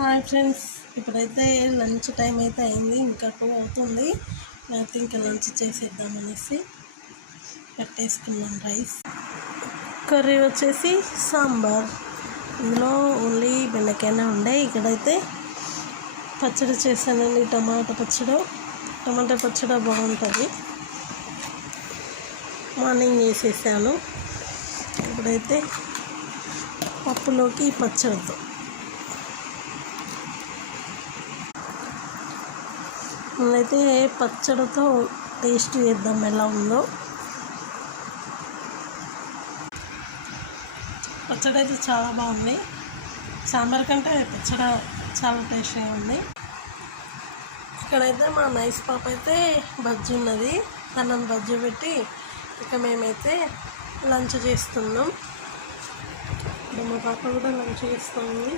Hi friends, ఇప్పుడైతే lunch time అయితే అయింది. ఇంకా 2 అవుతుంది. అయితే ఇంకా లంచ్ చేసేద్దామనేసి పెట్టేసుకున్నాం. రైస్, కర్రీ వచ్చేసి సాంబార్. ఇందులో ఓన్లీ బెండకాయనే ఉండే. ఇక్కడైతే పచ్చడి చేశానండి, టమాటా పచ్చడి బాగుంటుంది. మార్నింగ్ చేసేసాను. ఇప్పుడైతే పప్పులోకి పచ్చడితో అయితే పచ్చడితో టేస్ట్ చేద్దాం ఎలా ఉందో. పచ్చడి అయితే చాలా బాగుంది. సాంబార్ కంటే పచ్చడి చాలా టేస్టీగా ఉంది. ఇక్కడైతే మా నైస్ పాప అయితే బజ్జీ ఉన్నది. తనని బజ్జీ పెట్టి ఇక మేమైతే లంచ్ చేస్తున్నాం. ఇప్పుడు మా పాప కూడా లంచ్ చేస్తుంది.